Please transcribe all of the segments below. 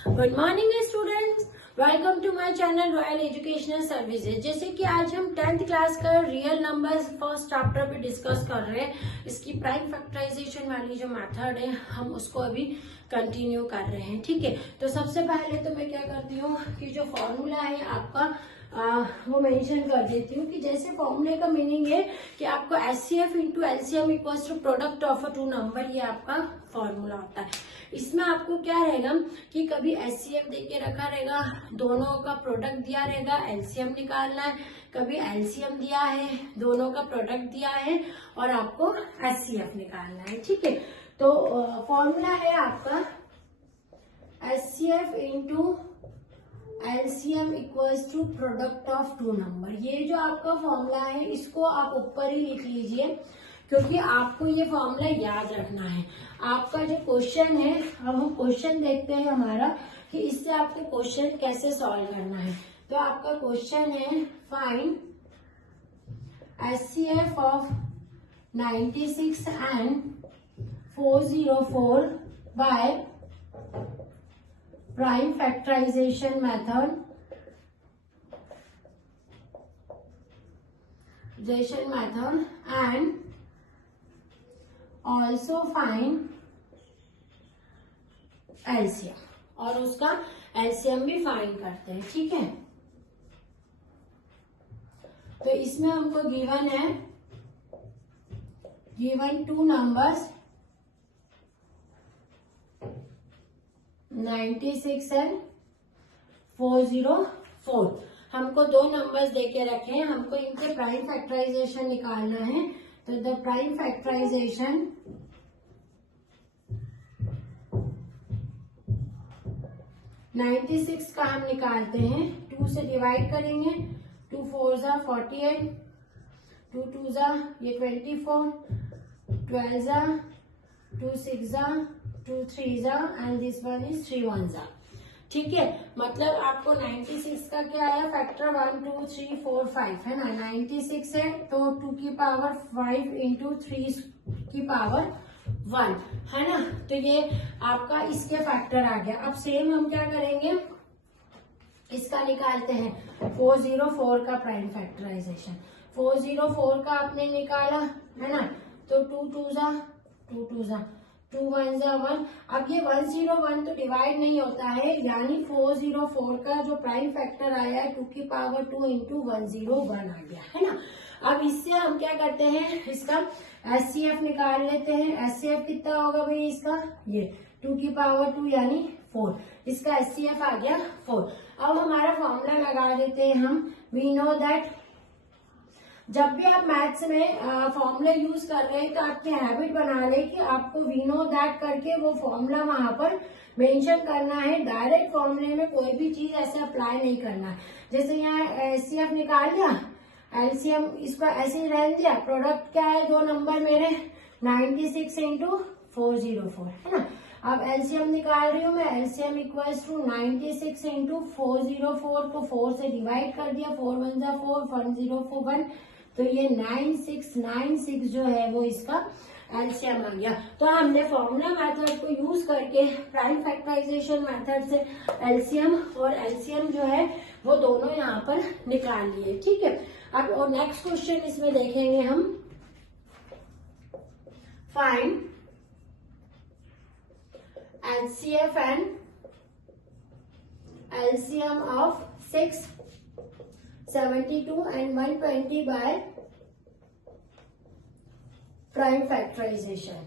Good morning students, welcome to my channel Royal Educational Services. जैसे कि आज हम 10th क्लास का रियल नंबर्स फर्स्ट चैप्टर पे डिस्कस कर रहे हैं। इसकी प्राइम फैक्टराइजेशन वाली जो मेथड है हम उसको अभी कंटिन्यू कर रहे हैं। ठीक है, तो सबसे पहले तो मैं क्या करती हूँ कि जो फॉर्मूला है आपका वो मेंशन कर देती हूँ कि जैसे फॉर्मूले का मीनिंग है कि आपको HCF into LCM equals to product of two number, ये आपका फॉर्मूला होता है। इसमें आपको क्या रहेगा कि कभी HCF दे के रखा रहेगा, दोनों का प्रोडक्ट दिया रहेगा, LCM निकालना है। कभी LCM दिया है, दोनों का प्रोडक्ट दिया है और आपको HCF निकालना है। ठीक है, तो फॉर्मूला है आपका HCF into LCM equals to product of two number. ये जो आपका फॉर्मूला है इसको आप ऊपर ही लिख लीजिए, क्योंकि आपको ये फॉर्मूला याद रखना है। आपका जो क्वेश्चन है, अब हम क्वेश्चन देखते हैं हमारा कि इससे आपको क्वेश्चन कैसे सॉल्व करना है। तो आपका क्वेश्चन है find HCF of 96 and 404 by prime factorization method and also find LCM, और उसका LCM भी फाइंड करते हैं। ठीक है, तो इसमें हमको गिवन है, गिवन टू नंबर्स 96 एंड 404। हमको दो नंबर्स देके रखे हैं, हमको इनके प्राइम फैक्टराइजेशन निकालना है। तो द प्राइम फैक्टराइजेशन (96) का हम निकालते हैं, 2 से डिवाइड करेंगे। 2 4 जा 48, 2 2 जा ये 24, 12 जा 2 6 जा 2 3 जा एंड दिस वन इज 3 1 जा। ठीक है, मतलब आपको 96 का क्या आया फैक्टर 1 2 3 4 5 है ना। 96 है तो 2 की पावर 5 इंटू 3 की पावर 1 है ना। तो ये आपका इसके फैक्टर आ गया। अब सेम हम क्या करेंगे, इसका निकालते हैं 404 का प्राइम फैक्टराइजेशन। 404 का आपने निकाला है ना, तो 2 2 जा 2 2 जा 2 1 जा 1। अब ये 101 तो डिवाइड नहीं होता है, यानी 404 का जो प्राइम फैक्टर आया है 2 की पावर 2 इंटू 101 आ गया है ना। अब इससे हम क्या करते हैं, इसका HCF निकाल लेते हैं। HCF कितना होगा भाई इसका, ये 2 की पावर 2 यानी 4। इसका HCF आ गया 4। अब हमारा फॉर्मूला लगा देते हैं हम। वी नो दैट जब भी आप मैथ्स में फॉर्मूला यूज कर रहे हैं तो आपकी हैबिट बना ले कि आपको वी नो दैट करके वो फॉर्मूला वहां पर मेंशन करना है। डायरेक्ट फॉर्मूले में कोई भी चीज ऐसे अप्लाई नहीं करना है। जैसे यहाँ HCF निकाल लिया, LCM इसको ऐसे ही रहने दिया। प्रोडक्ट क्या है, दो नंबर मेरे 96 इंटू 404 है ना। अब LCM निकाल रही हूँ मैं, LCM इक्वल्स टू 96 इंटू 404 को 4 से डिवाइड कर दिया। 4 1 जा 4, 1041, तो ये 9696 जो है वो इसका LCM आ गया। तो हमने फॉर्मूला मेथड को यूज करके प्राइम फैक्टराइजेशन मेथड से LCM और LCM जो है वो दोनों यहाँ पर निकाल लिए। ठीक है, अब और नेक्स्ट क्वेश्चन इसमें देखेंगे हम, find HCF and LCM of 6 72 and 120 by prime factorisation.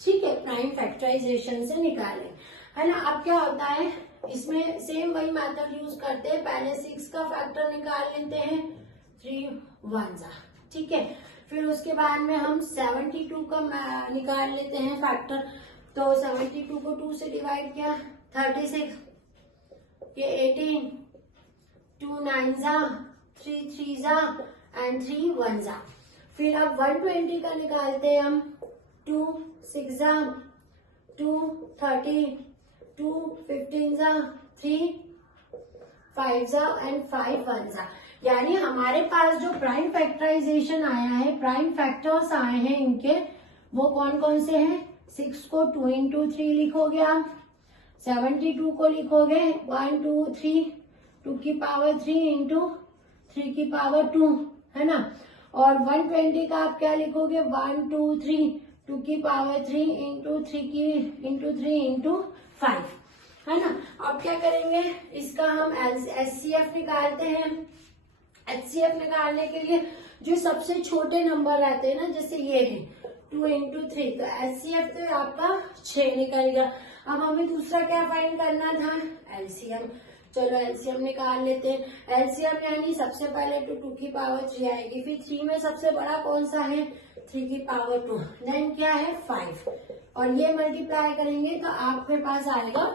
ठीक है, प्राइम फैक्टराइजेशन से निकालें है ना। अब क्या होता है, इसमें सेम वही मेथड यूज करते हैं। पहले 6 का फैक्टर निकाल लेते हैं, 3 1 जा। ठीक है, फिर उसके बाद में हम 72 का निकाल लेते हैं फैक्टर। तो 72 को 2 से डिवाइड किया, 36, ये 18, 2 9 जा 3 3 जा एंड 3 1 जा। फिर अब 120 का निकालते हैं हम, 2 6 जा 2 30, 2 15 जा 3 5 जा एंड 5 1 जा। यानी हमारे पास जो प्राइम फैक्टराइजेशन आया है, प्राइम फैक्टर्स आए हैं इनके, वो कौन कौन से हैं। 6 को 2 इंटू 3 लिखोगे आप, 72 को लिखोगे 1 2 3 2 की पावर 3 इंटू 3 की पावर 2, है ना। और 120 का आप क्या लिखोगे 1 2 3 2 की पावर 3 इंटू 3 इंटू 5, है ना। अब क्या करेंगे, इसका हम एचसीएफ निकालते हैं। एचसीएफ निकालने के लिए जो सबसे छोटे नंबर रहते हैं ना, जैसे ये है 2 इंटू 3, तो एचसीएफ तो आपका 6 निकल गया। अब हमें दूसरा क्या फाइंड करना था, एलसीएम। चलो एलसीएम निकाल लेते हैं। एलसीएम यानी सबसे पहले 2 की पावर 3 आएगी, फिर 3 में सबसे बड़ा कौन सा है 3 की पावर 2, देन क्या है 5, और ये मल्टीप्लाई करेंगे तो आपके पास आएगा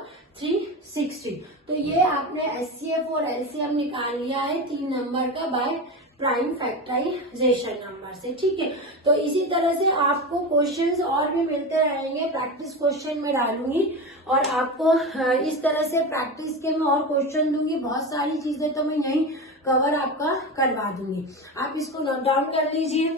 360। तो ये आपने एचसीएफ और एलसीएम निकाल लिया है 3 नंबर का बाय प्राइम फैक्टराइजेशन नंबर से, ठीक है। तो इसी तरह से आपको क्वेश्चंस और भी मिलते रहेंगे, प्रैक्टिस क्वेश्चन में डालूंगी और आपको इस तरह से प्रैक्टिस के मैं और क्वेश्चन दूंगी। बहुत सारी चीजें तो मैं यहीं कवर आपका करवा दूंगी, आप इसको नोट डाउन कर लीजिए।